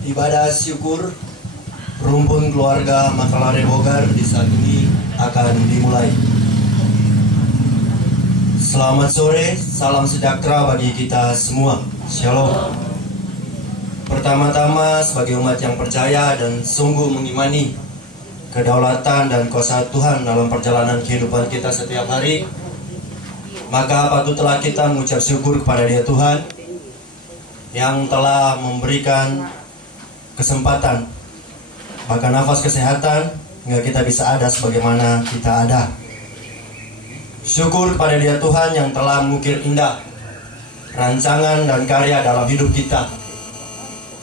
Ibadah syukur rumpun keluarga Makalare Bogar di saat ini akan dimulai. Selamat sore, salam sejahtera bagi kita semua. Shalom. Pertama-tama sebagai umat yang percaya dan sungguh mengimani kedaulatan dan kuasa Tuhan dalam perjalanan kehidupan kita setiap hari, maka patutlah kita mengucap syukur kepada Dia Tuhan yang telah memberikan kesempatan, bahkan nafas kesehatan, hingga kita bisa ada sebagaimana kita ada. Syukur kepada Dia Tuhan yang telah mengukir indah rancangan dan karya dalam hidup kita,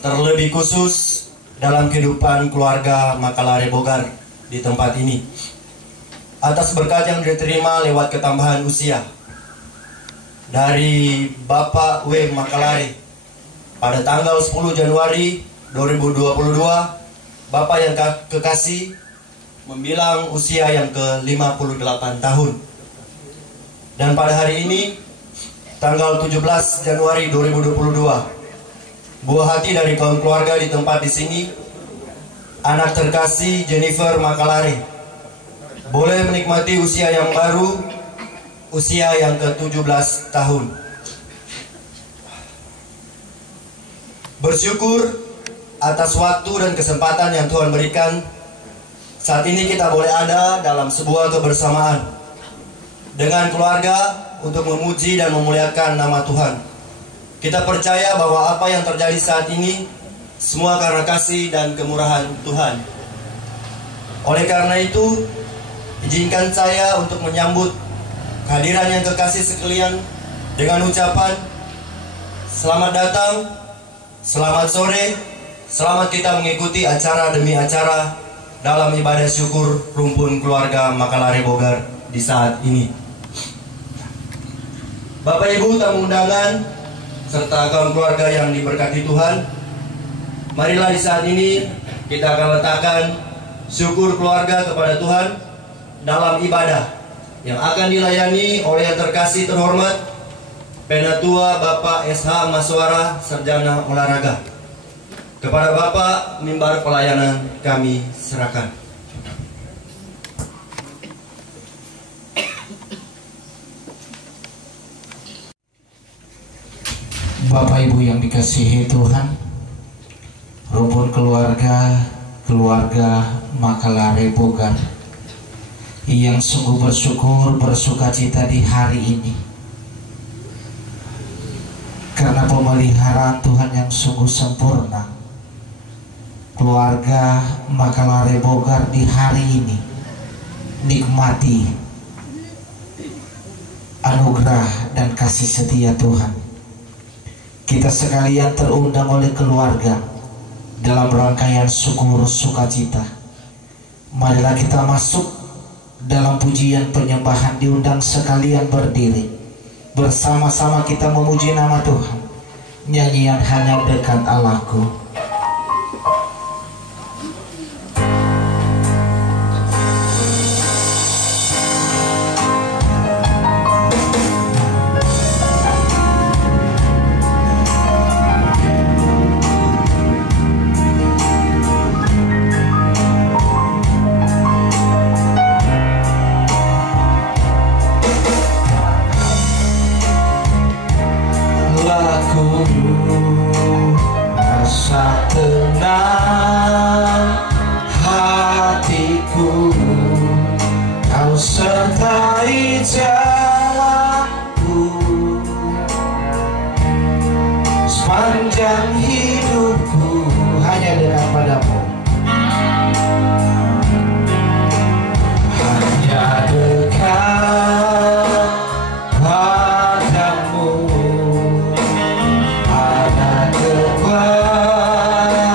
terlebih khusus dalam kehidupan keluarga Makalare Bogar di tempat ini. Atas berkat yang diterima lewat ketambahan usia dari Bapak W. Makalare pada tanggal 10 Januari 2022, Bapak yang kekasih membilang usia yang ke-58 tahun. Dan pada hari ini, tanggal 17 Januari 2022, buah hati dari kaum keluarga di tempat di sini, anak terkasih Jennifer Makalare, boleh menikmati usia yang baru, usia yang ke-17 tahun. Bersyukur atas waktu dan kesempatan yang Tuhan berikan. Saat ini kita boleh ada dalam sebuah kebersamaan dengan keluarga untuk memuji dan memuliakan nama Tuhan. Kita percaya bahwa apa yang terjadi saat ini semua karena kasih dan kemurahan Tuhan. Oleh karena itu, izinkan saya untuk menyambut kehadiran yang kekasih sekalian dengan ucapan selamat datang, selamat sore. Selamat kita mengikuti acara demi acara dalam ibadah syukur rumpun keluarga Makalare Bogar di saat ini. Bapak Ibu tamu undangan serta kaum keluarga yang diberkati Tuhan, marilah di saat ini kita akan letakkan syukur keluarga kepada Tuhan dalam ibadah yang akan dilayani oleh yang terkasih terhormat Penatua Bapak SH Maswara Sarjana Olahraga. Kepada Bapak, mimbar pelayanan kami serahkan. Bapak Ibu yang dikasihi Tuhan, rumpun keluarga Makalare Bogar yang sungguh bersyukur, bersukacita di hari ini karena pemeliharaan Tuhan yang sungguh sempurna. Keluarga Makalare Bogar di hari ini nikmati anugerah dan kasih setia Tuhan. Kita sekalian terundang oleh keluarga dalam rangkaian syukur sukacita. Marilah kita masuk dalam pujian penyembahan, diundang sekalian berdiri. Bersama-sama kita memuji nama Tuhan. Nyanyian Hanya Dekat Allahku. Sepanjang hidupku hanya dekat padamu, hanya dekat padamu, ada kekuatan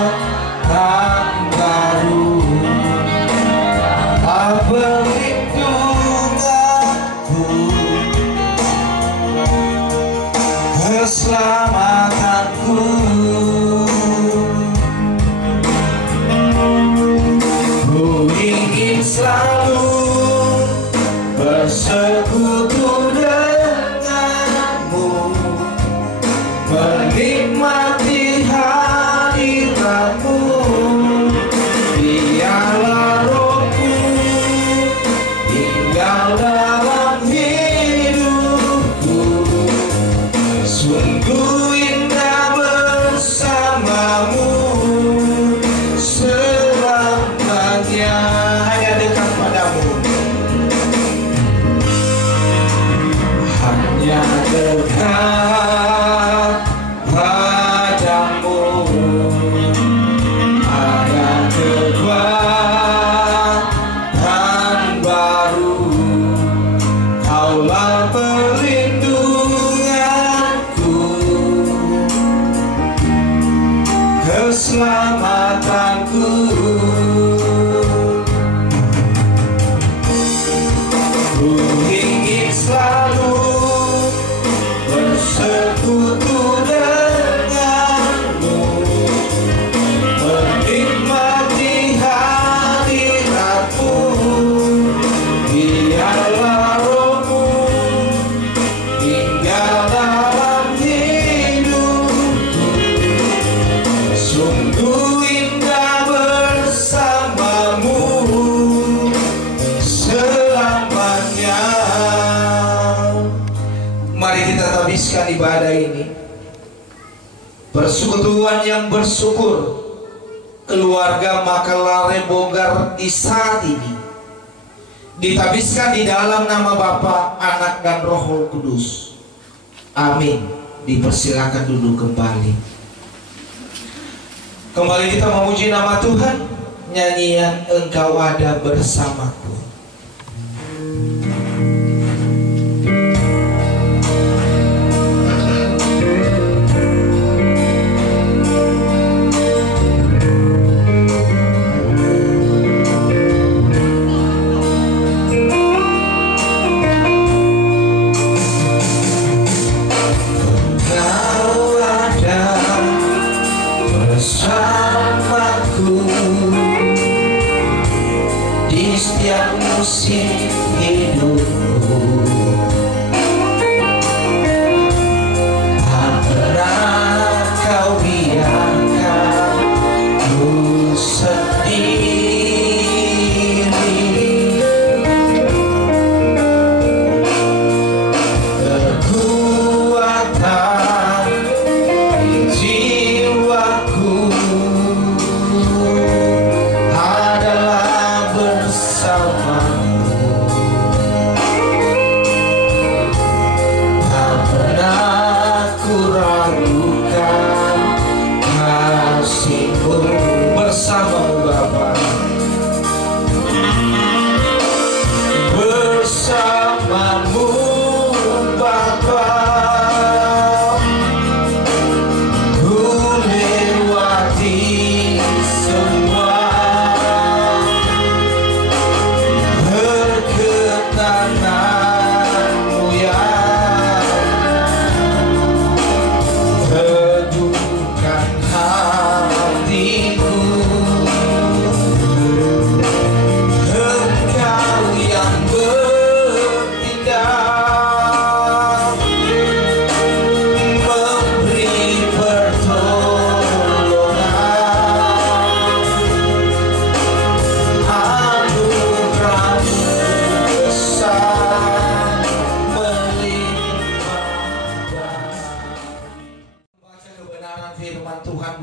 keselamatanku. Ku ingin selalu bersekutu denganmu, menikmati hadiratmu. Biarlah rohmu tinggal dalam hidupku. Sungguh indah bersamamu selamanya. Mari kita habiskan ibadah ini, persekutuan yang bersyukur keluarga Makalare Bogar di saat ini ditabiskan di dalam nama Bapa, Anak, dan Roh Kudus. Amin. Dipersilakan duduk kembali. Kembali kita memuji nama Tuhan. Nyanyian Engkau Ada Bersamaku. Musim hidupku, tak pernah kau biarkan ku sendiri. Kekuatan di jiwaku adalah bersama. Bersamamu Bapa, bersamamu Bapa, ku lewati semua perkenananmu yang teduhkan hatiku.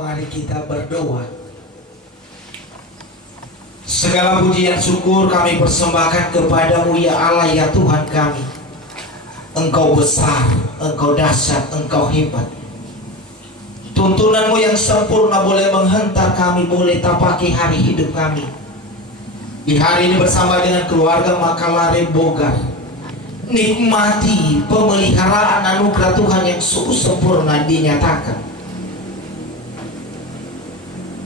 Mari kita berdoa. Segala puji dan syukur kami persembahkan kepadamu ya Allah ya Tuhan kami. Engkau besar, Engkau dahsyat, Engkau hebat. Tuntunanmu yang sempurna boleh menghentak kami, boleh tapaki hari hidup kami. Di hari ini bersama dengan keluarga Makalare Bogar, nikmati pemeliharaan anugerah Tuhan yang sungguh sempurna dinyatakan.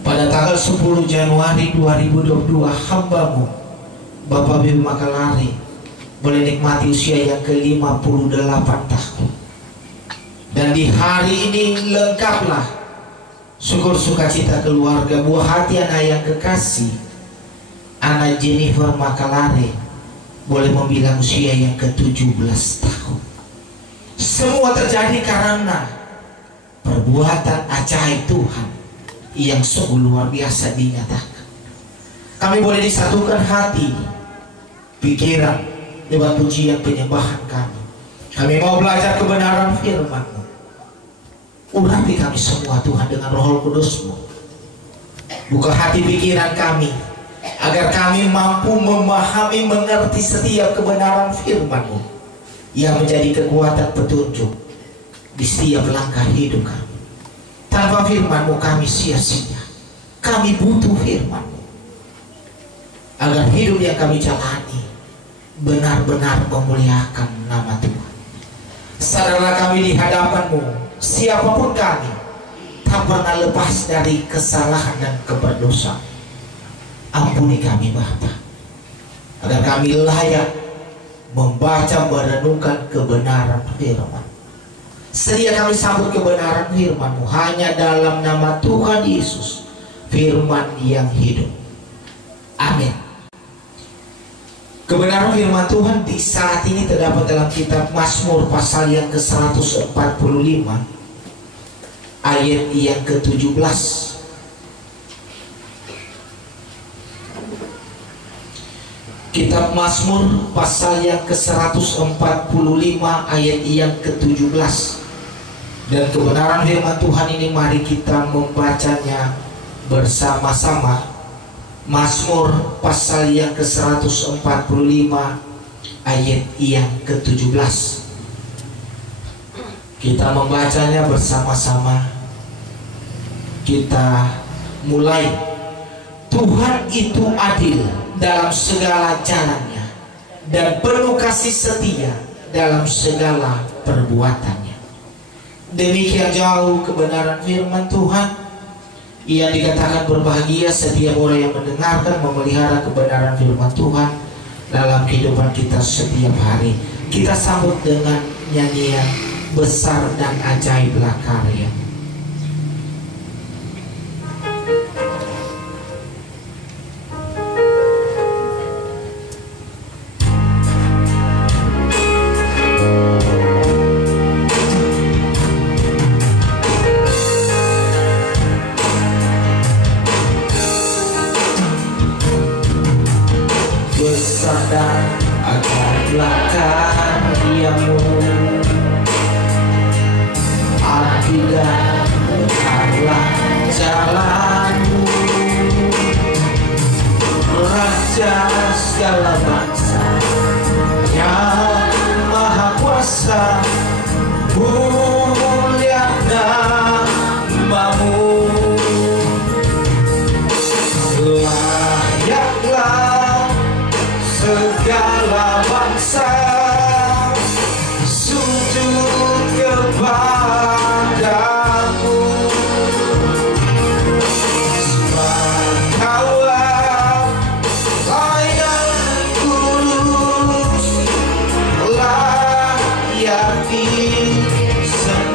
Pada tanggal 10 Januari 2022, hambamu Bapak Bibi Makalare boleh nikmati usia yang ke-58 tahun. Dan di hari ini lengkaplah syukur sukacita keluarga, buah hati anak yang kekasih, anak Jennifer Makalare boleh membilang usia yang ke-17 tahun. Semua terjadi karena perbuatan ajaib Tuhan yang sungguh luar biasa dinyatakan. Kami boleh disatukan hati, pikiran lewat pujian penyembahan kami. Kami mau belajar kebenaran firman-Mu. Urapi kami semua Tuhan dengan Roh Kudus-Mu. Buka hati pikiran kami agar kami mampu memahami, mengerti setiap kebenaran firman-Mu yang menjadi kekuatan petunjuk di setiap langkah hidup kami. Tanpa firman-Mu kami sia-sia. Kami butuh firman-Mu agar hidup yang kami jalani benar-benar memuliakan nama Tuhan. Sadarlah kami di hadapan-Mu, siapapun kami, tak pernah lepas dari kesalahan dan keberdosaan. Ampuni kami Bapa, agar kami layak membaca merenungkan kebenaran firman. Sedia kami sambut kebenaran firman-Mu hanya dalam nama Tuhan Yesus, firman yang hidup. Amin. Kebenaran firman Tuhan di saat ini terdapat dalam kitab Mazmur pasal yang ke-145 ayat yang ke-17. Kitab Mazmur pasal yang ke-145 ayat yang ke-17. Dan kebenaran firman Tuhan ini mari kita membacanya bersama-sama. Mazmur pasal yang ke-145 ayat yang ke-17. Kita membacanya bersama-sama. Kita mulai. Tuhan itu adil dalam segala jalannya dan penuh kasih setia dalam segala perbuatannya. Demikian jauh kebenaran firman Tuhan. Ia dikatakan berbahagia setiap orang yang mendengarkan, memelihara kebenaran firman Tuhan dalam kehidupan kita setiap hari. Kita sambut dengan nyanyian besar dan ajaiblah karya. Segala bangsa yang maha kuasa, mulia namamu, layaklah segala bangsa sujud kepadamu, sebab Kaulah layak kulus, layak disembah.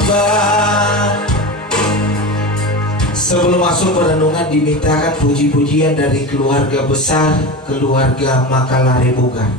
Sebelum masuk perenungan dimintakan puji-pujian dari keluarga besar, keluarga Makalare Bugar.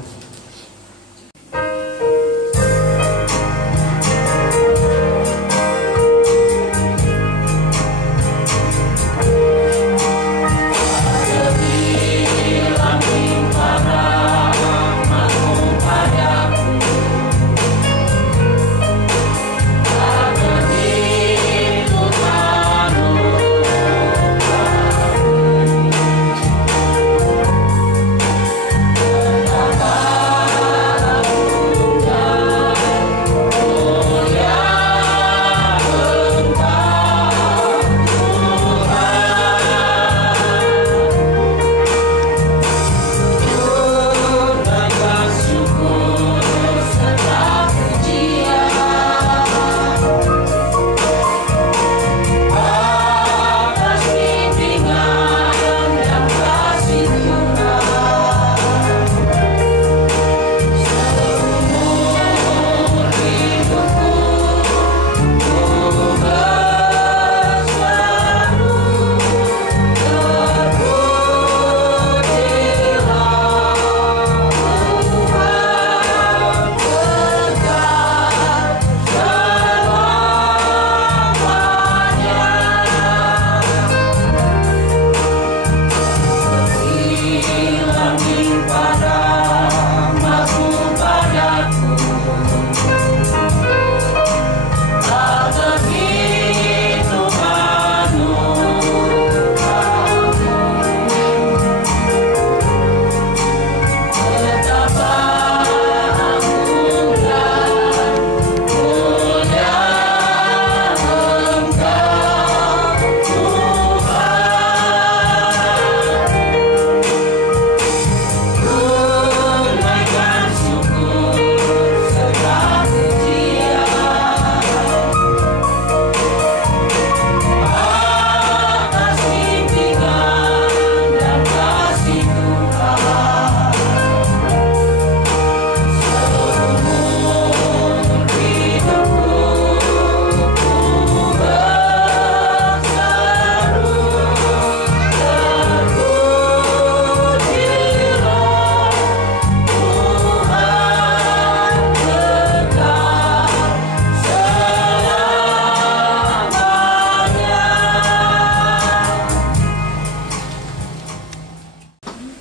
Bye.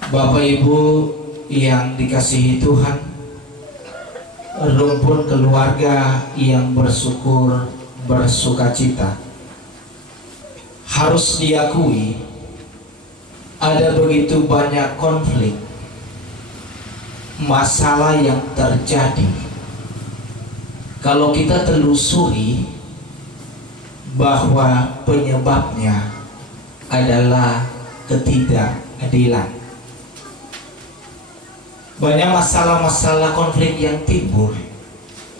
Bapak Ibu yang dikasihi Tuhan, rumpun keluarga yang bersyukur bersukacita, harus diakui ada begitu banyak konflik, masalah yang terjadi. Kalau kita telusuri bahwa penyebabnya adalah ketidakadilan. Banyak masalah-masalah konflik yang timbul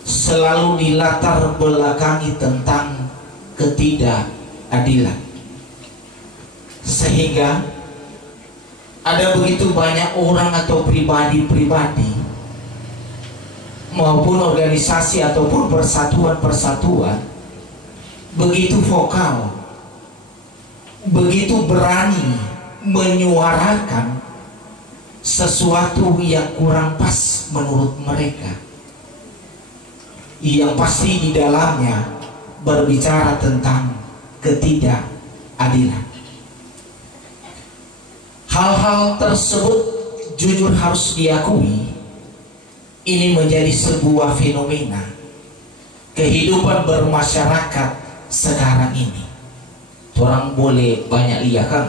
selalu dilatar belakangi tentang ketidakadilan, sehingga ada begitu banyak orang atau pribadi-pribadi maupun organisasi ataupun persatuan-persatuan begitu vokal, begitu berani menyuarakan sesuatu yang kurang pas menurut mereka, yang pasti di dalamnya berbicara tentang ketidakadilan. Hal-hal tersebut jujur harus diakui, ini menjadi sebuah fenomena kehidupan bermasyarakat sekarang ini. Orang boleh banyak lihat kan,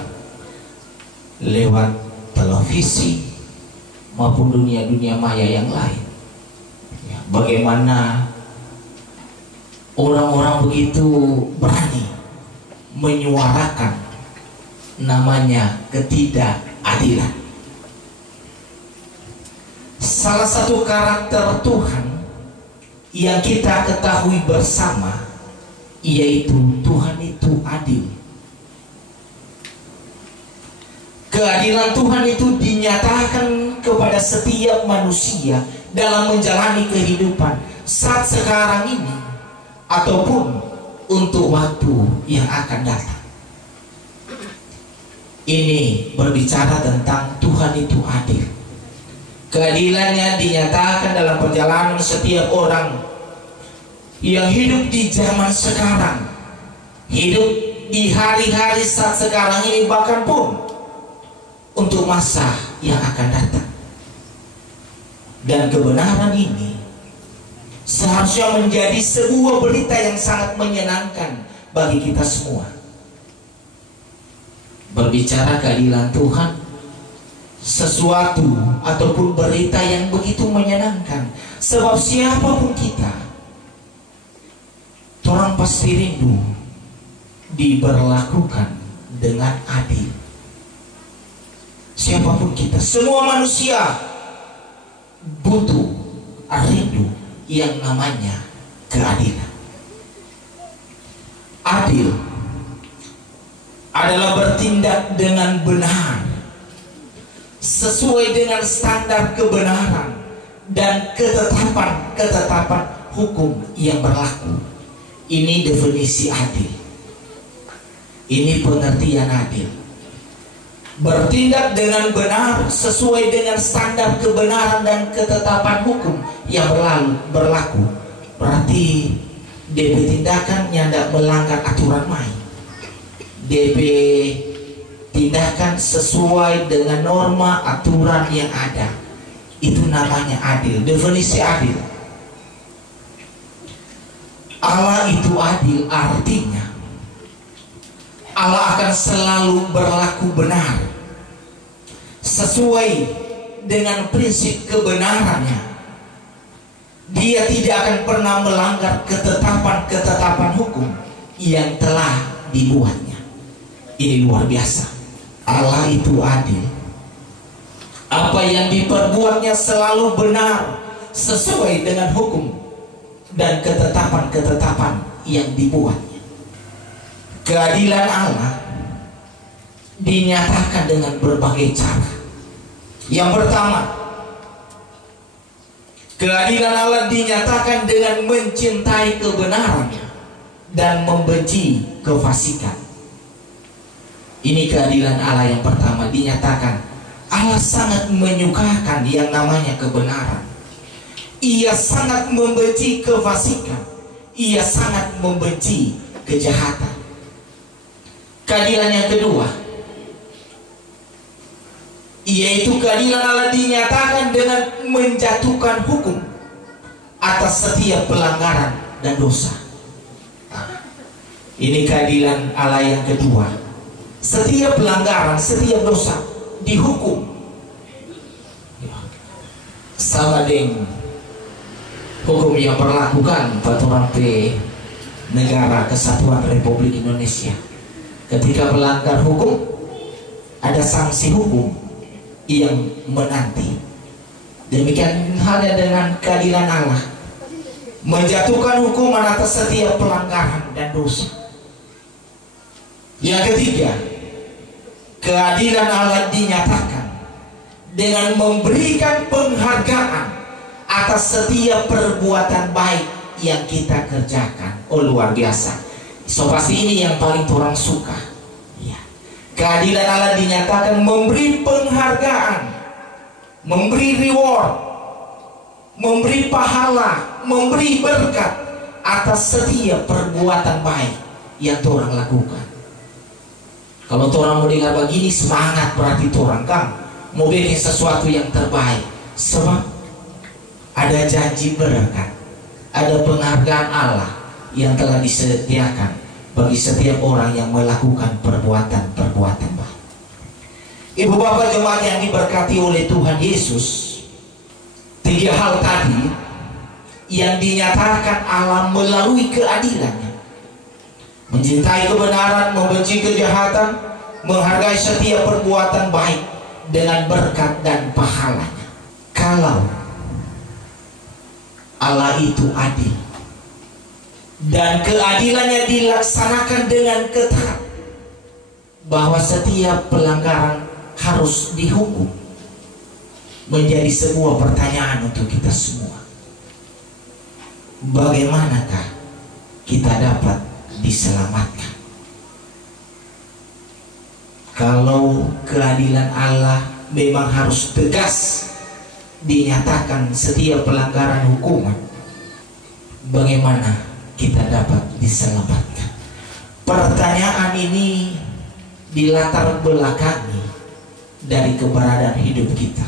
lewat televisi maupun dunia maya yang lain, ya, bagaimana orang-orang begitu berani menyuarakan namanya ketidakadilan. Salah satu karakter Tuhan yang kita ketahui bersama, yaitu Tuhan itu adil. Keadilan Tuhan itu dinyatakan kepada setiap manusia dalam menjalani kehidupan saat sekarang ini ataupun untuk waktu yang akan datang. Ini berbicara tentang Tuhan itu adil. Keadilannya dinyatakan dalam perjalanan setiap orang yang hidup di zaman sekarang, hidup di hari-hari saat sekarang ini, bahkan pun untuk masa yang akan datang. Dan kebenaran ini seharusnya menjadi sebuah berita yang sangat menyenangkan bagi kita semua. Berbicara keadilan Tuhan, sesuatu ataupun berita yang begitu menyenangkan. Sebab siapapun kita, orang pasti rindu diberlakukan dengan adil. Siapapun kita, semua manusia butuh, rindu yang namanya keadilan. Adil adalah bertindak dengan benar, sesuai dengan standar kebenaran dan ketetapan hukum yang berlaku. Ini definisi adil. Ini pengertian adil. Bertindak dengan benar sesuai dengan standar kebenaran dan ketetapan hukum yang berlaku. Berarti DP tindakan yang tidak melanggar aturan main. DP tindakan sesuai dengan norma aturan yang ada. Itu namanya adil. Definisi adil. Allah itu adil, artinya Allah akan selalu berlaku benar sesuai dengan prinsip kebenarannya. Dia tidak akan pernah melanggar ketetapan hukum yang telah dibuatnya. Ini luar biasa. Allah itu adil. Apa yang diperbuatnya selalu benar sesuai dengan hukum dan ketetapan yang dibuatnya. Keadilan Allah dinyatakan dengan berbagai cara. Yang pertama, keadilan Allah dinyatakan dengan mencintai kebenarannya dan membenci kefasikan. Ini keadilan Allah yang pertama, dinyatakan Allah sangat menyukakan yang namanya kebenaran. Ia sangat membenci kefasikan. Ia sangat membenci kejahatan. Keadilan yang kedua, yaitu keadilan Allah dinyatakan dengan menjatuhkan hukum atas setiap pelanggaran dan dosa. Ini keadilan Allah yang kedua. Setiap pelanggaran, setiap dosa dihukum. Sama dengan hukum yang berlakukan peraturan negara Kesatuan Republik Indonesia. Ketika melanggar hukum, ada sanksi hukum yang menanti. Demikian halnya dengan keadilan Allah, menjatuhkan hukuman atas setiap pelanggaran dan dosa. Yang ketiga, keadilan Allah dinyatakan dengan memberikan penghargaan atas setiap perbuatan baik yang kita kerjakan. Oh, luar biasa. So pasti ini yang paling orang suka ya. Keadilan Allah dinyatakan memberi penghargaan, memberi reward, memberi pahala, memberi berkat atas setiap perbuatan baik yang orang lakukan. Kalau orang mau dengar begini, semangat, berarti orang kan mau bikin sesuatu yang terbaik. Sebab ada janji berkat, ada penghargaan Allah yang telah disediakan bagi setiap orang yang melakukan perbuatan-perbuatan baik. Ibu bapak jemaat yang diberkati oleh Tuhan Yesus, tiga hal tadi yang dinyatakan Allah melalui keadilannya: mencintai kebenaran, membenci kejahatan, menghargai setiap perbuatan baik dengan berkat dan pahalanya. Kalau Allah itu adil dan keadilannya dilaksanakan dengan ketat, bahwa setiap pelanggaran harus dihukum, menjadi sebuah pertanyaan untuk kita semua. Bagaimanakah kita dapat diselamatkan? Kalau keadilan Allah memang harus tegas dinyatakan setiap pelanggaran hukuman, bagaimana kita dapat diselamatkan? Pertanyaan ini dilatar belakangi dari keberadaan hidup kita.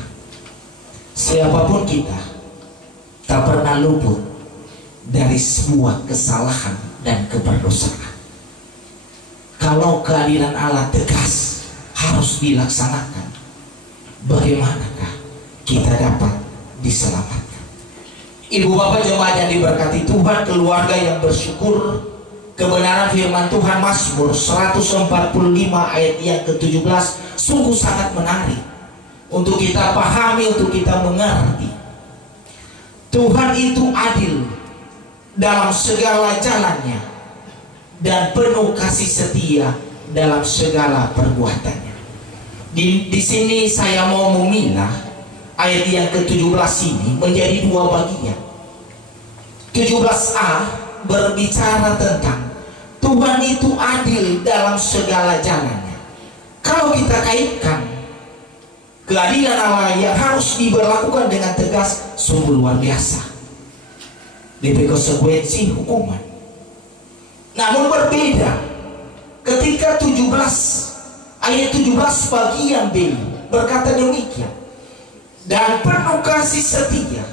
Siapapun kita tak pernah luput dari sebuah kesalahan dan keberdosaan. Kalau keadilan Allah tegas harus dilaksanakan, bagaimanakah kita dapat diselamatkan? Ibu bapak jemaat yang diberkati Tuhan, keluarga yang bersyukur, kebenaran firman Tuhan Mazmur 145 ayat yang ke-17 sungguh sangat menarik untuk kita pahami, untuk kita mengerti. Tuhan itu adil dalam segala jalannya dan penuh kasih setia dalam segala perbuatannya. Di sini saya mau memilah ayat yang ke-17 ini menjadi dua bagian. 17a berbicara tentang Tuhan itu adil dalam segala jalannya. Kalau kita kaitkan keadilan Allah yang harus diberlakukan dengan tegas, sungguh luar biasa. Dari konsekuensi hukuman. Namun berbeda ketika ayat 17 bagian B berkata demikian: dan penuh kasih setia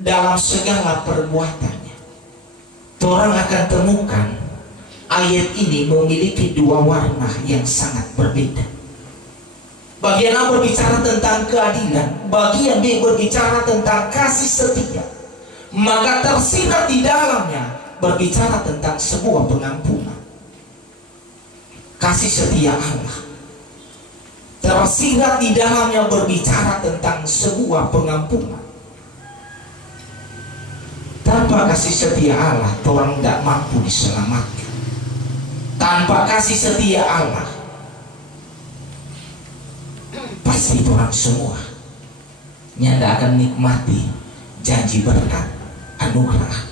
dalam segala perbuatannya. Orang akan temukan ayat ini memiliki dua warna yang sangat berbeda. Bagian A berbicara tentang keadilan, bagian B berbicara tentang kasih setia. Maka tersirat di dalamnya berbicara tentang sebuah pengampunan. Kasih setia Allah tersirat di dalamnya berbicara tentang sebuah pengampunan. Tanpa kasih setia Allah, orang tidak mampu diselamatkan. Tanpa kasih setia Allah, pasti orang semua tidak akan nikmati janji berkat anugerah.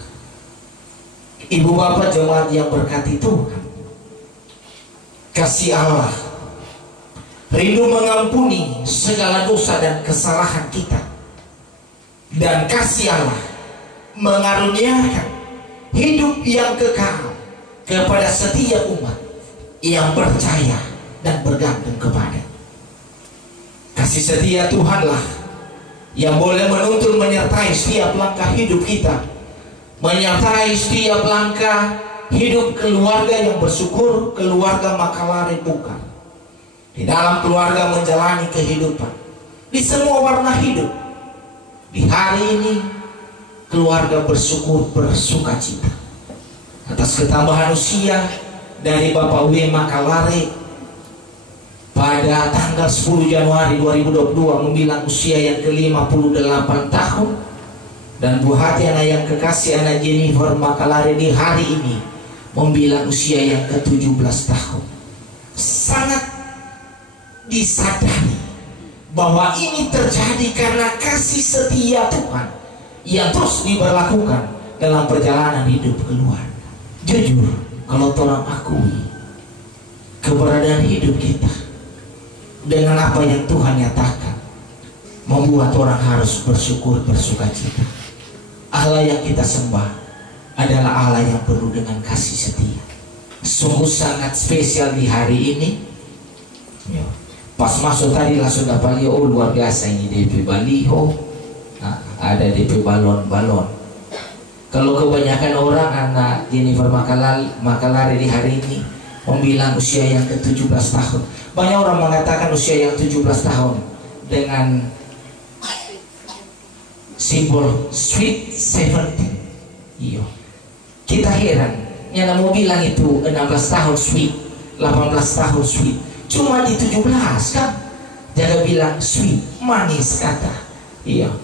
Ibu bapak jemaat yang berkati Tuhan, kasih Allah rindu mengampuni segala dosa dan kesalahan kita, dan kasih Allah mengaruniakan hidup yang kekal kepada setiap umat yang percaya dan bergantung kepada. Kasih setia Tuhanlah yang boleh menuntun menyertai setiap langkah hidup kita, menyertai setiap langkah hidup keluarga yang bersyukur, keluarga Makalare Bukar. Di dalam keluarga menjalani kehidupan di semua warna hidup. Di hari ini keluarga bersyukur, bersukacita atas ketambahan usia dari Bapak W. Makalare pada tanggal 10 Januari 2022 membilang usia yang ke-58 tahun, dan Bu Hati anak yang kekasih anak Jennifer Makalare di hari ini membilang usia yang ke-17 tahun. Sangat disadari bahwa ini terjadi karena kasih setia Tuhan yang terus diberlakukan dalam perjalanan hidup keluarga. Jujur, kalau orang akui keberadaan hidup kita dengan apa yang Tuhan nyatakan, membuat orang harus bersyukur, bersukacita. Allah yang kita sembah adalah Allah yang penuh dengan kasih setia. Sungguh sangat spesial di hari ini. Pas masuk tadi langsung dapat lihat, oh luar biasa ini DP baliho, ada DP balon-balon. Kalau kebanyakan orang anak Jennifer Makalare di hari ini membilang usia yang ke-17 tahun. Banyak orang mengatakan usia yang 17 tahun dengan simbol sweet 17. Iya. Kita heran, yang mau bilang itu 16 tahun sweet, 18 tahun sweet. Cuma di 17 kan jangan bilang sweet, manis kata. Iya.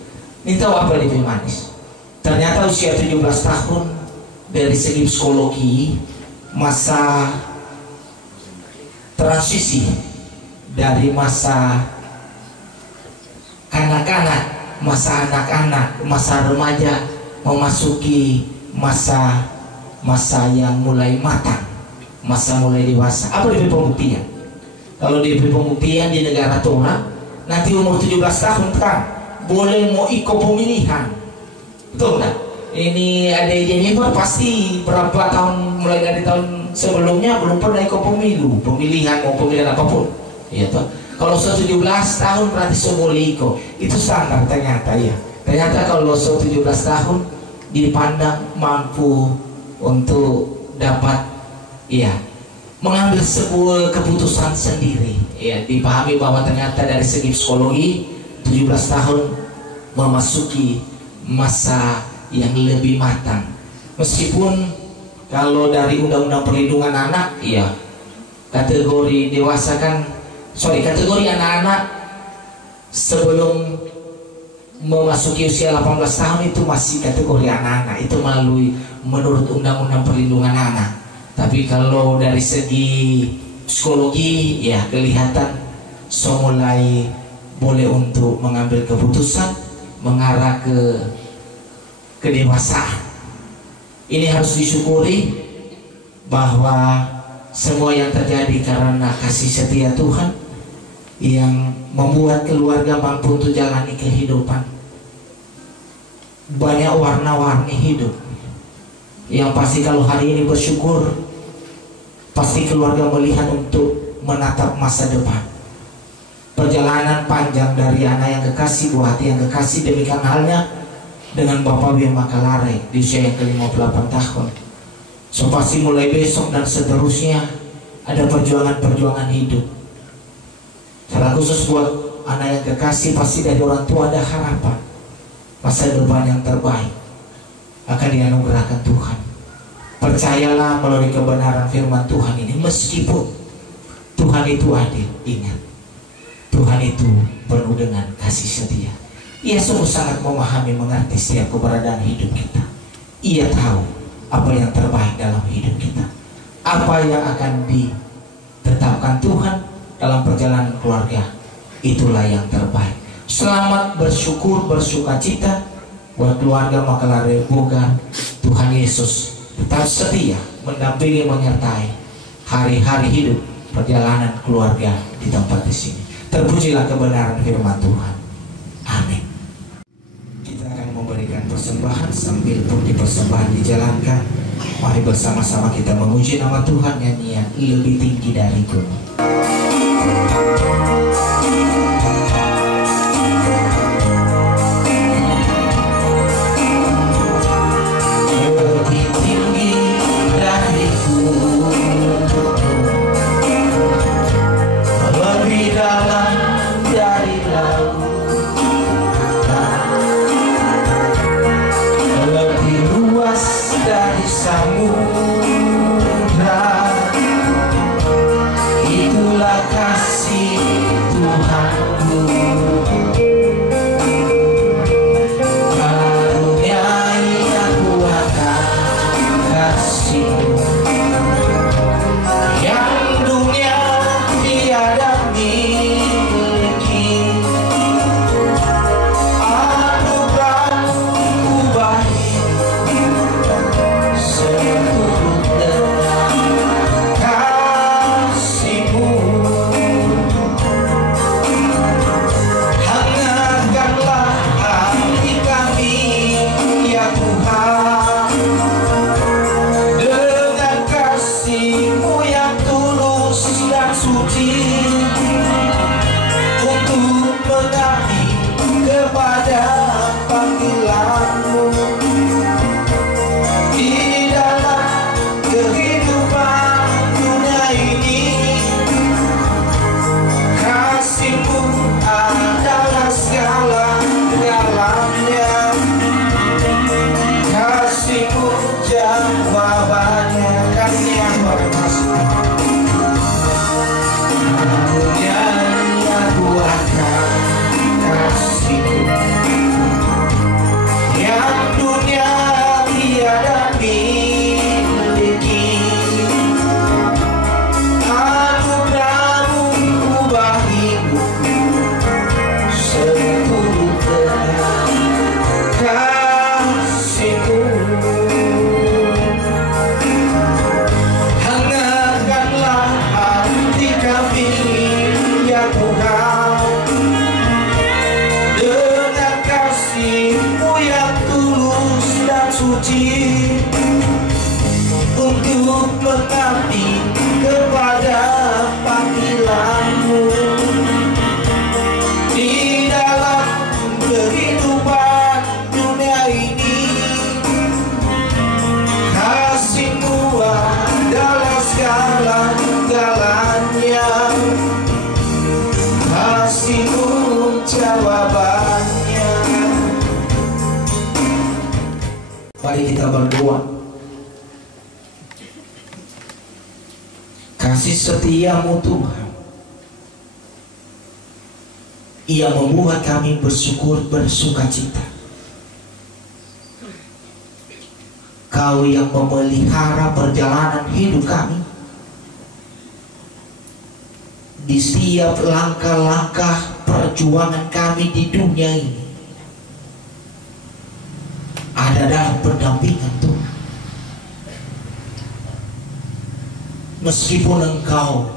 Ini tahu apa itu manis? Ternyata usia 17 tahun dari segi psikologi masa transisi dari masa kanak-kanak, masa anak-anak, masa remaja memasuki masa yang mulai matang, masa mulai dewasa. Apa DP pembuktian? Kalau DP pembuktian di negara Torah, nanti umur 17 tahun kan boleh mau ikut pemilihan. Betul nggak? Ini ada Jennifer pasti berapa tahun, mulai dari tahun sebelumnya belum pernah ikut pemilihan mau pemilihan apapun. Iya toh. Kalau 17 tahun berarti semua boleh ikut. Itu standar ternyata ya. Ternyata kalau 17 tahun dipandang mampu untuk dapat ya mengambil sebuah keputusan sendiri. Ya, dipahami bahwa ternyata dari segi psikologi 17 tahun memasuki masa yang lebih matang. Meskipun kalau dari Undang-Undang Perlindungan Anak, ya kategori dewasa kan, kategori anak-anak sebelum memasuki usia 18 tahun itu masih kategori anak-anak, itu melalui menurut Undang-Undang Perlindungan Anak. Tapi kalau dari segi psikologi, ya kelihatan mulai boleh untuk mengambil keputusan mengarah ke kedewasaan. Ini harus disyukuri bahwa semua yang terjadi karena kasih setia Tuhan yang membuat keluarga mampu untuk jalani kehidupan. Banyak warna-warni hidup yang pasti kalau hari ini bersyukur, pasti keluarga melihat untuk menatap masa depan. Perjalanan panjang dari anak yang kekasih, buah hati yang kekasih, demikian halnya dengan Bapak W. Makalare di usia yang ke-58 tahun. So pasti mulai besok dan seterusnya ada perjuangan-perjuangan hidup. Secara khusus buat anak yang kekasih, pasti dari orang tua ada harapan masa depan yang terbaik akan dianugerahkan Tuhan. Percayalah melalui kebenaran firman Tuhan ini, meskipun Tuhan itu adil, ingat Tuhan itu penuh dengan kasih setia. Ia sungguh sangat memahami, mengerti setiap keberadaan hidup kita. Ia tahu apa yang terbaik dalam hidup kita, apa yang akan ditetapkan Tuhan dalam perjalanan keluarga, itulah yang terbaik. Selamat bersyukur, bersukacita buat keluarga Makalare Bukar. Tuhan Yesus tetap setia mendampingi, menyertai hari-hari hidup perjalanan keluarga di tempat di sini. Terpujilah kebenaran firman Tuhan. Amin. Kita akan memberikan persembahan sambil pun di persembahan dijalankan. Mari bersama-sama kita memuji nama Tuhan, nyanyian Lebih Tinggi Dari Gunung. suci untuk mengabdi kepada panggilanmu di dalam kehidupan dunia ini. Kasih-Mu adalah segala-galanya, kasih-Mu jawabannya. Mari kita berdoa. Kasih setia-Mu Tuhan, Ia membuat kami bersyukur bersukacita. Kau yang memelihara perjalanan hidup kami di setiap langkah-langkah perjuangan kami di dunia ini. Ada dalam pendampingan Tuhan. Meskipun Engkau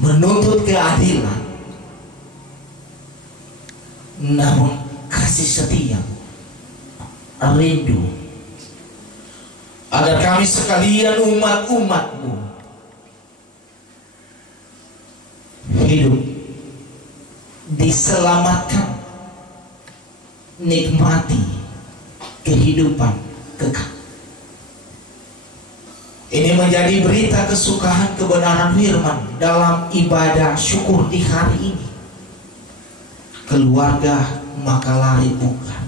menuntut keadilan, namun kasih setia rindu agar kami sekalian umat-umat-Mu hidup diselamatkan, nikmati kehidupan kekal. Ini menjadi berita kesukaan kebenaran firman dalam ibadah syukur di hari ini. Keluarga Makalari Bugar,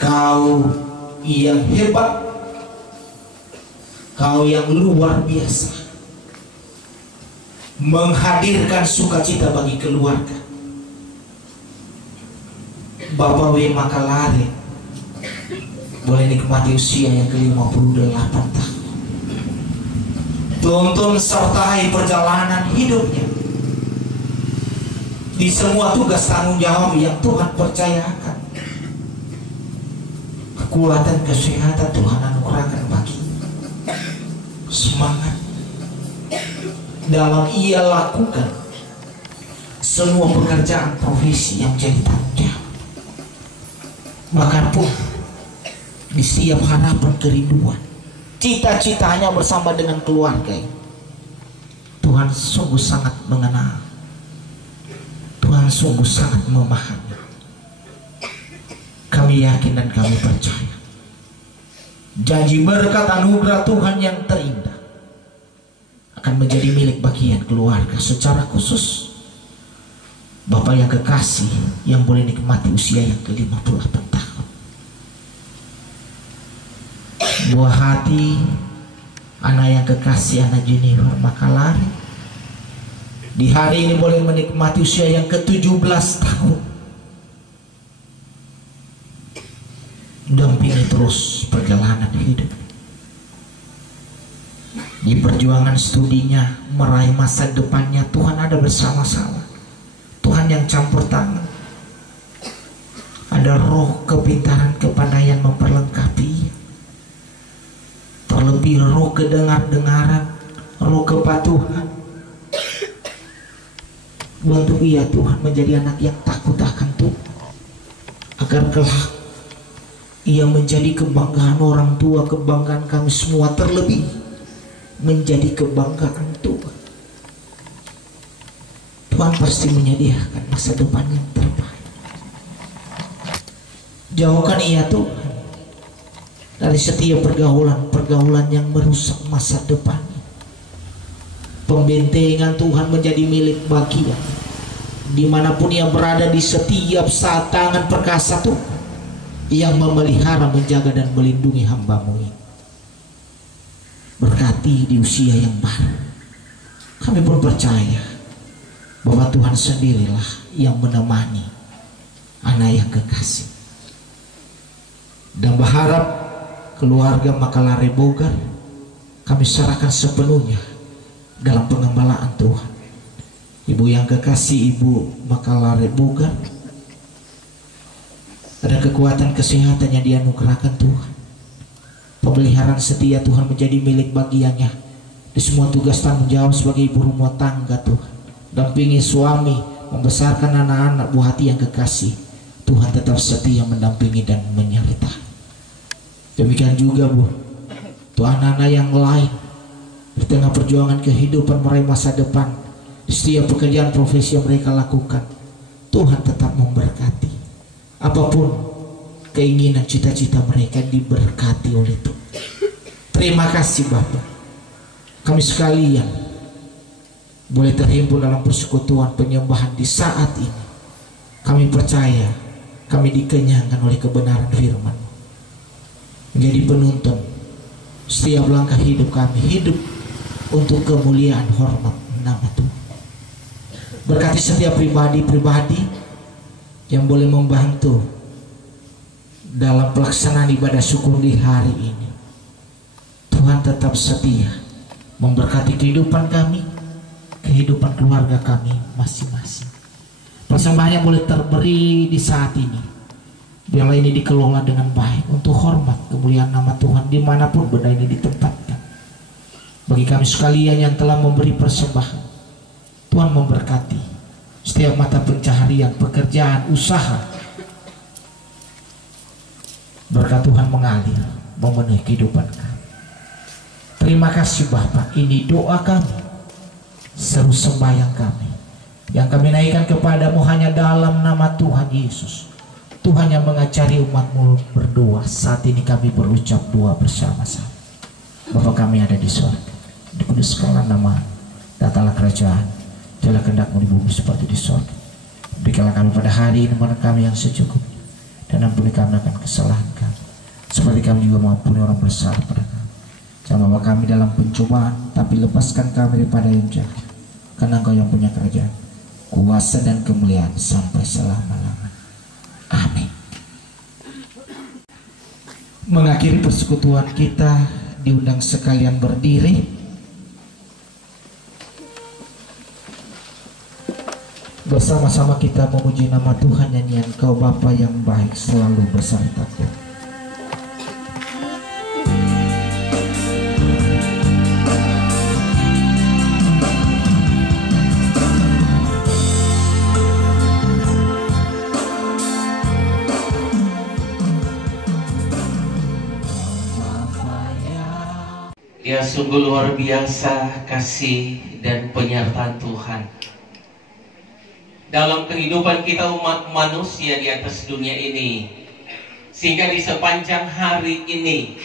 Kau yang hebat, Kau yang luar biasa, menghadirkan sukacita bagi keluarga. Bapak W. Makalari boleh nikmati usia yang ke-58 tahun. Tuntun sertai perjalanan hidupnya di semua tugas tanggung jawab yang Tuhan percayakan. Kekuatan, kesehatan Tuhan anugerahkan bagi semangat dalam ia lakukan semua pekerjaan profesi yang menjadi tanggung jawab. Bahkan pun di setiap harapan kerinduan, cita-citanya bersama dengan keluarga, Tuhan sungguh sangat mengenal, Tuhan sungguh sangat memahami. Kami yakin dan kami percaya janji berkat anugerah Tuhan yang terindah akan menjadi milik bagian keluarga, secara khusus Bapak yang kekasih yang boleh nikmati usia yang ke-58 tahun. Buah hati anak yang kekasih, anak Jennifer Makalari, di hari ini boleh menikmati usia yang ke-17 tahun. Dampingi terus perjalanan hidup di perjuangan studinya, meraih masa depannya. Tuhan ada bersama-sama, Tuhan yang campur tangan. Ada roh kepintaran, kepandaian memperlengkapi, terlebih roh kedengar-dengaran, roh kepatuhan. Bantu ia Tuhan menjadi anak yang takut akan Tuhan, agar kelak ia menjadi kebanggaan orang tua, kebanggaan kami semua, terlebih menjadi kebanggaan Tuhan. Tuhan pasti menyediakan masa depan yang terbaik. Jauhkan ia Tuhan dari setiap pergaulan yang merusak masa depannya. Pembentengan Tuhan menjadi milik baginya dimanapun ia berada, di setiap saat tangan perkasa Tuhan yang memelihara, menjaga dan melindungi hamba-Mu ini. Berkati di usia yang baru. Kami pun percaya bahwa Tuhan sendirilah yang menemani anak yang kekasih, dan berharap keluarga Makalari Bugar kami serahkan sepenuhnya dalam pengembalaan Tuhan. Ibu yang kekasih, Ibu Makalari Bugar, ada kekuatan kesehatan yang dianugerahkan Tuhan. Pemeliharaan setia Tuhan menjadi milik bagiannya di semua tugas tanggung jawab sebagai ibu rumah tangga Tuhan. Dampingi suami membesarkan anak-anak buah hati yang kekasih. Tuhan tetap setia mendampingi dan menyertai. Demikian juga Bu, tuh anak-anak yang lain di tengah perjuangan kehidupan meraih masa depan, di setiap pekerjaan profesi yang mereka lakukan, Tuhan tetap memberkati. Apapun keinginan cita-cita mereka diberkati oleh Tuhan. Terima kasih Bapak. Kami sekalian boleh terhimpun dalam persekutuan penyembahan di saat ini. Kami percaya kami dikenyangkan oleh kebenaran firman, menjadi penuntun setiap langkah hidup kami, hidup untuk kemuliaan hormat nama Tuhan. Berkati setiap pribadi-pribadi yang boleh membantu dalam pelaksanaan ibadah syukur di hari ini. Tuhan tetap setia memberkati kehidupan kami, kehidupan keluarga kami masing-masing. Persembahan yang boleh terberi di saat ini, biarlah ini dikelola dengan baik untuk hormat kemuliaan nama Tuhan dimanapun benda ini ditempatkan. Bagi kami sekalian yang telah memberi persembahan, Tuhan memberkati setiap mata pencaharian, pekerjaan, usaha. Berkat Tuhan mengalir memenuhi kehidupan kami. Terima kasih Bapak, ini doa kami, seru sembahyang kami yang kami naikkan kepadamu hanya dalam nama Tuhan Yesus. Tuhan yang mengajari umatmu berdoa. Saat ini kami berucap doa bersama-sama. Bapa kami ada di surga, dikuduskanlah nama, datanglah kerajaan, jadilah kehendak-Mu di bumi seperti di surga. Berikanlah kami pada hari ini makan kami yang secukupnya, dan ampuni kami akan kesalahan kami, seperti kami juga mengampuni orang bersalah pada kami. Jangan bawa kami dalam pencobaan, tapi lepaskan kami daripada yang jahat, karena Engkau yang punya kerajaan, kuasa dan kemuliaan sampai selama-lamanya. Amin. Mengakhiri persekutuan kita, diundang sekalian berdiri. Bersama-sama kita memuji nama Tuhan, nyanyian Kau Bapa yang baik selalu besertaku. Ya, sungguh luar biasa kasih dan penyertaan Tuhan dalam kehidupan kita umat manusia di atas dunia ini, sehingga di sepanjang hari ini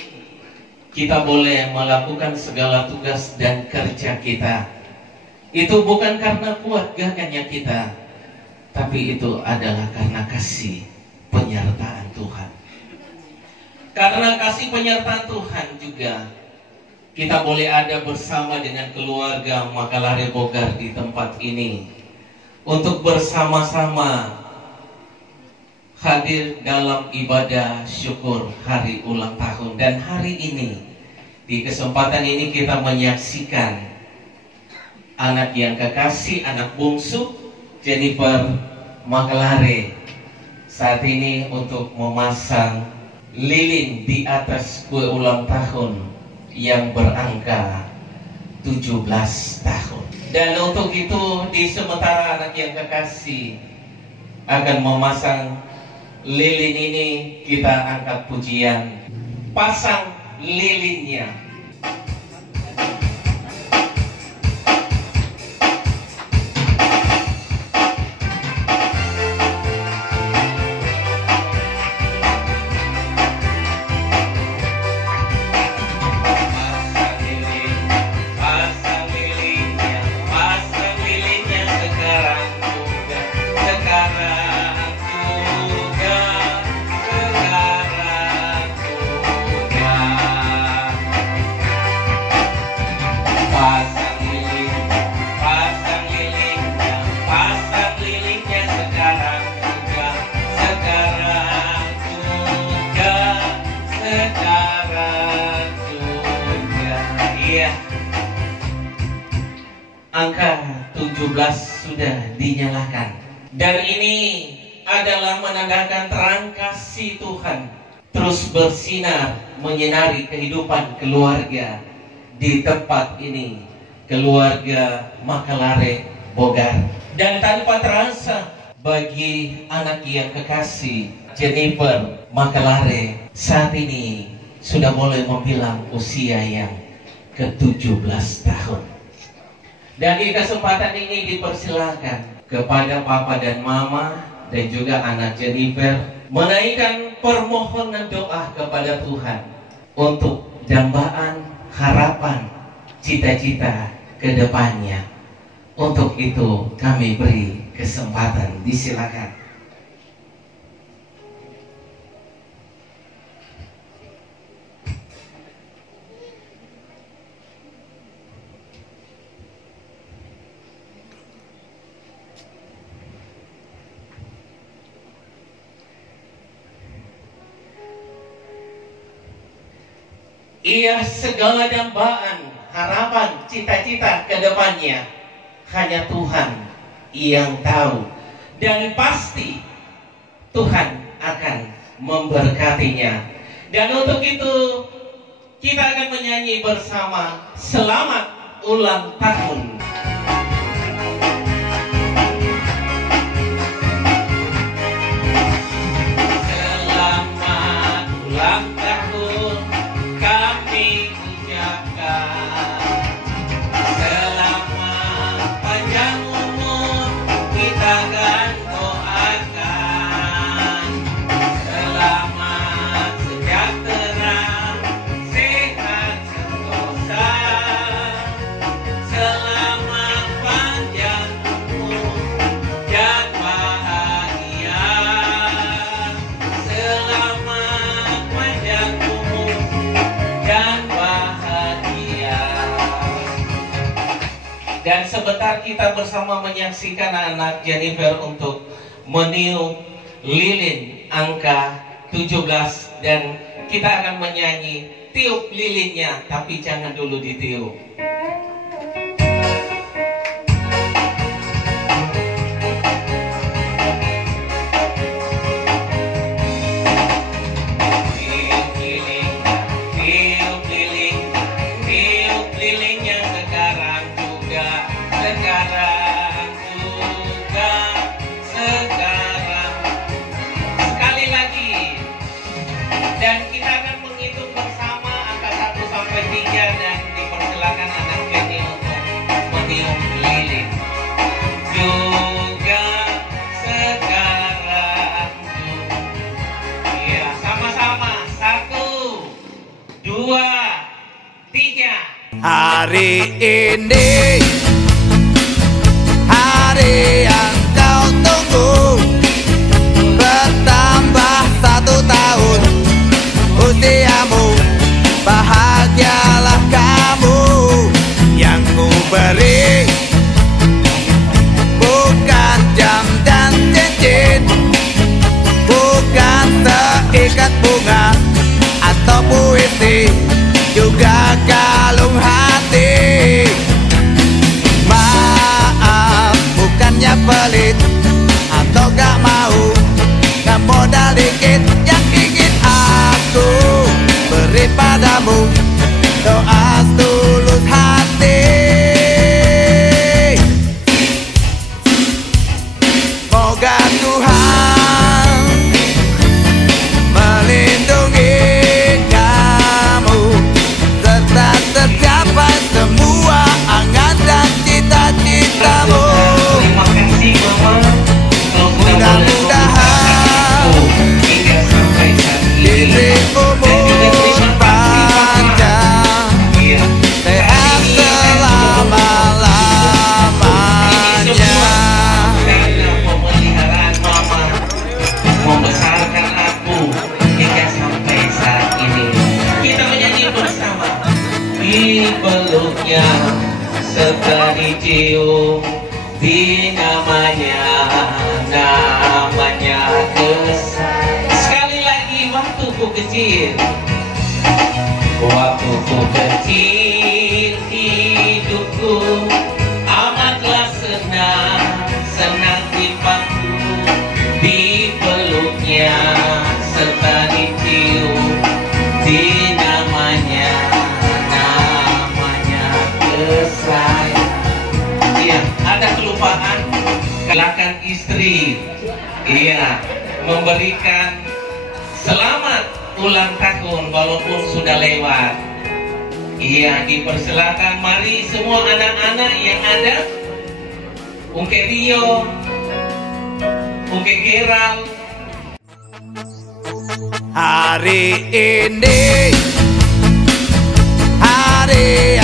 kita boleh melakukan segala tugas dan kerja kita. Itu bukan karena kuat gagahnya kita, tapi itu adalah karena kasih penyertaan Tuhan. Karena kasih penyertaan Tuhan juga kita boleh ada bersama dengan keluarga Makalare Bogar di tempat ini untuk bersama-sama hadir dalam ibadah syukur hari ulang tahun. Dan hari ini, di kesempatan ini kita menyaksikan anak yang kekasih, anak bungsu Jennifer Makalare saat ini untuk memasang lilin di atas kue ulang tahun yang berangka 17 tahun. Dan untuk itu, di sementara anak yang kekasih akan memasang lilin ini, kita angkat pujian, pasang lilinnya. Angka 17 sudah dinyalakan, dan ini adalah menandakan terang kasih Tuhan terus bersinar menyinari kehidupan keluarga di tempat ini, keluarga Makalare Bogar. Dan tanpa terasa bagi anak yang kekasih Jennifer Makelare saat ini sudah boleh membilang usia yang ke-17 tahun. Dan di kesempatan ini dipersilakan kepada Papa dan Mama dan juga anak Jennifer menaikkan permohonan doa kepada Tuhan untuk dambaan harapan cita-cita ke depannya. Untuk itu kami beri kesempatan, disilakan. Ia segala dambaan, harapan, cita-cita ke depannya hanya Tuhan yang tahu. Dan pasti Tuhan akan memberkatinya. Dan untuk itu kita akan menyanyi bersama Selamat Ulang Tahun. Selamat ulang tahun kami ucapkan, selamat panjang umur kita akan doakan, selamat sejahtera, sehat sentosa, selamat panjang umur dan bahagia, selamat panjang umur dan bahagia. Dan sebentar kita bersama menyaksikan anak Jennifer untuk meniup lilin angka 17. Dan kita akan menyanyi tiup lilinnya, tapi jangan dulu ditiup. Sekali lagi. Dan kita akan menghitung bersama angka 1 sampai 3 dan dipersilakan anak Jenny untuk meniup lilin. Juga sekarang. Ya, sama-sama. 1, 2, 3. Hari ini, hari yang kau tunggu, bertambah 1 tahun usiamu. Bahagialah kamu, yang ku beri bukan jam dan cincin, bukan seikat bunga atau puisi, juga kalung hati. Maaf, bukannya pelit atau gak mau, gak modal dikit yang ingin aku beri padamu, doa tulus hati. Moga Tuhan melindungi kamu, serta tercapai semua angan dan cita-citamu. Terima kasih Mama. Mudah-mudahan hingga sampai saat ini. diri umur panjang, Iya. sehat selama-lamanya. Karena pemeliharaan Mama membesarkan aku hingga sampai saat ini. Kita menyanyi bersama. Dipeluknya serta dicium, di namanya kesal. Sekali lagi, waktu ku kecil, waktu ku kecil, hidupku amatlah senang, senang dipangku, dipeluknya serta dicium, di namanya kesayang. Iya, ada kelupaan Silakan istri, iya, memberikan selamat ulang tahun walaupun sudah lewat. Iya, dipersilakan. Mari semua anak-anak yang ada, Ungke Rio, Ungke Geral. Hari ini hari